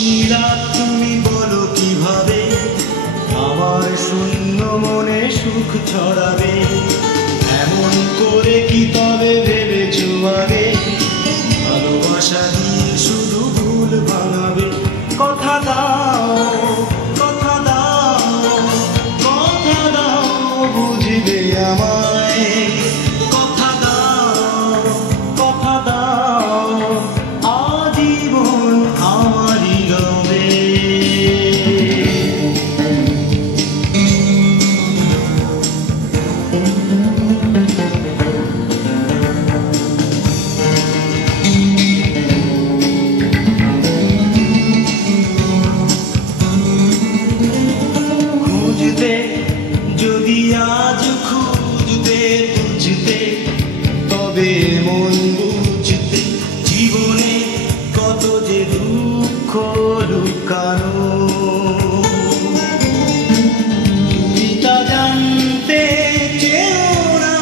নীলা তুমি বলো কিভাবে আমার শূন্য মনে সুখ ছড়াবে, এমন করে কি তবে ভেবেছো আগে ভালোবাসা দিয়ে শুধু ভুল ভাঙাবে? কথা দাও, কথা দাও, কথা দাও বুঝবে আমায়, কথা দাও, কথা দাও আজীবন আমারই রবে। খুঁজতে যদি আজ খুঁজতে বুঝতে তবে মন বুঝতে জীবনে কত যে দুঃখ লুকানো, তুমি তা জানতে চেও না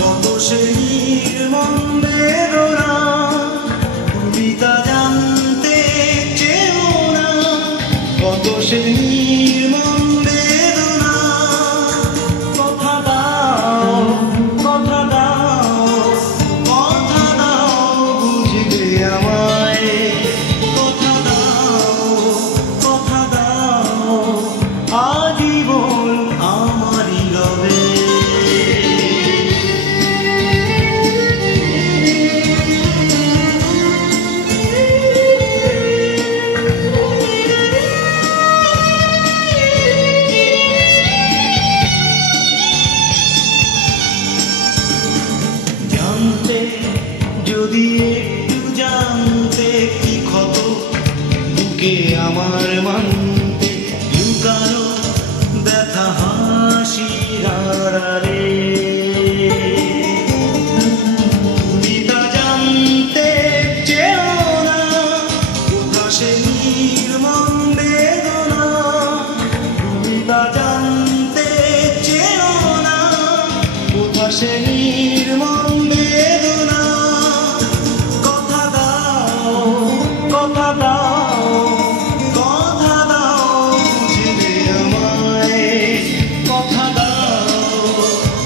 কত সে নির্মম বেদনা, তুমি তা জানতে চেও না কত সে নির্মম বেদনা। কথা দাও, কথা দাও, কথা দাও বুঝবে আমায়, কথা দাও, কথা দাও আজীবন আমারই রবে। জানতে যদি একটু জানতে কি ক্ষত বুকে আমার মানতে লুকানো ব্যথা হাসির আড়ালে, তুমি তা জানতে চেও না কোথা সে নির্মম বেদনা, তুমি তা জানতে চেও না কোথা সে নির্মম বেদনা। কথা দাও, কথা দাও, কথা দাও বুঝবে আমায়, কথা দাও,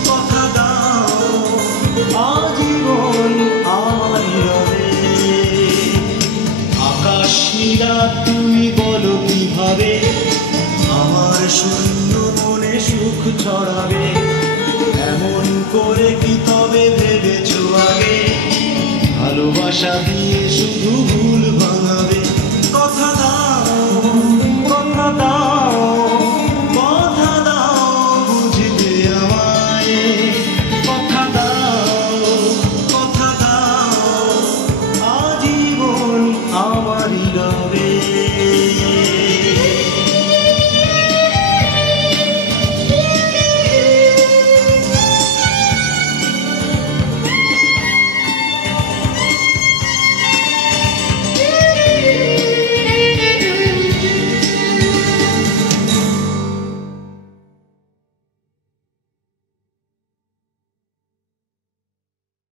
কথা দাও আজীবন আমারই রবে। আকাশ নীলা তুমি বলো কিভাবে আমার শূন্য মনে সুখ ছড়াবে, এমন করে কি